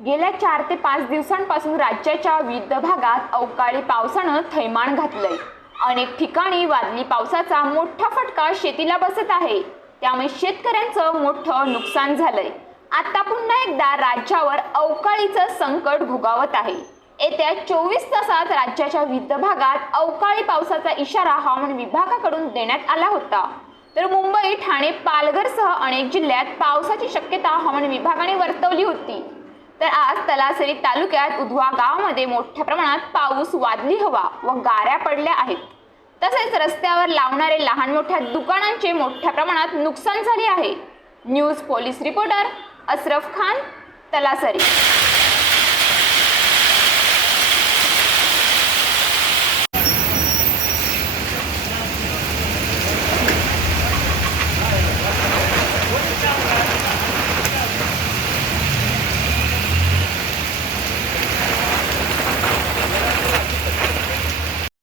गेल्या 4 ते 5 दिवसांपासून राज्याच्या विविध भागात अवकाळी पावसानं थैमान घातलंय। अनेक ठिकाणी वादळी पावसाचा मोठा फटका शेतीला बसत आहे, त्यामुळे शेतकऱ्यांचं मोठं नुकसान झालंय। आता पुन्हा एकदा राज्यावर अवकाळीचं संकट भोगावत आहे। येत्या 24 तासात राज्याच्या विविध भागात अवकाळी पावसाचा इशारा हवामान विभागाकडून देण्यात आला होता। तर मुंबई, ठाणे, पालघरसह अनेक जिल्ह्यात पावसाची शक्यता हवामान विभागाने वर्तवली होती। तर आज तलासरी तालुक्यात उधवा गावामध्ये मोठ्या प्रमाणात पाऊस, वादळी हवा व गाऱ्या पडल्या आहेत। तसेच रस्त्यावर लावणारे लहान मोठ्या दुकानांचे मोठ्या प्रमाणात नुकसान झाले आहे। News police reporter Ashraf Khan, Talasari.